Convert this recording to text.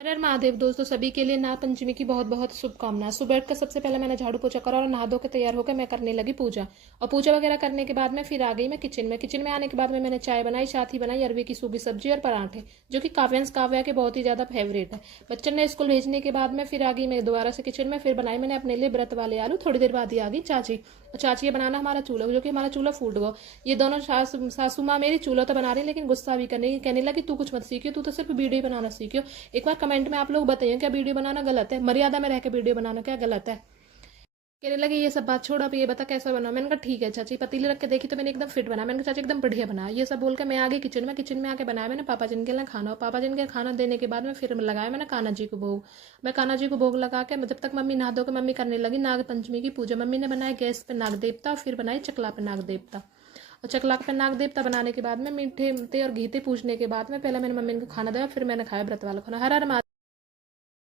हर हर महादेव दोस्तों, सभी के लिए नाग पंचमी की बहुत बहुत शुभकामनाएं। सुबह उठकर सबसे पहले मैंने झाड़ू पोछा करा और नहा धो के तैयार होकर मैं करने लगी पूजा। और पूजा वगैरह करने के बाद में फिर आ गई मैं किचन में आने के बाद में मैंने चाय बनाई, साथ ही बनाई अरवी की सूखी सब्जी और पराठे, जो कि काव्यांश काव्या के बहुत ही ज्यादा फेवरेट है। बच्चन ने स्कूल भेजने के बाद में फिर आ गई मैं दोबारा से किचन में। फिर बनाई मैंने अपने लिए व्रत वाले आलू। थोड़ी देर बाद ही आ गई चाची। और चाची ये बनाना हमारा चूल्हा, जो कि हमारा चूल्हा फूट गया। ये दोनों सासू माँ मेरी चूल्हा तो बना रही, लेकिन गुस्सा भी कहने लगी तू कुछ मत सीखियो, तू तो सिर्फ वीडियो ही बनाना सीखियो। एक बार कमेंट में आप लोग बताइए, क्या वीडियो बनाना गलत है? मर्यादा में रह के वीडियो बनाना क्या गलत है? कहने लगे ये सब बात छोड़, अब ये बता कैसा बना। मैंने कहा ठीक है चाची। पतीली रख के देखी तो मैंने एकदम फिट बना। मैंने कहा चाची एकदम बढ़िया बना। ये सब बोल के मैं आ गई किचन में आके बनाया मैंने पापा जिनके लिए खाना। और पापा जिनके खाना देने के बाद में फिर लगाया मैंने कान्हा जी को भोग। मैं कान्हा जी को भोग लगा के जब तक मम्मी नहा धो के मम्मी करने लगी नाग पंचमी की पूजा। मम्मी ने बनाया गैस पे नाग देवता और फिर बनाई चकला पे नाग देवता। और चकला पे नाग देवता बनाने के बाद में मीठे और घी पूजने के बाद में पहले मैंने मम्मी को खाना दिया, फिर मैंने खाया व्रत वाला खाना। हर हर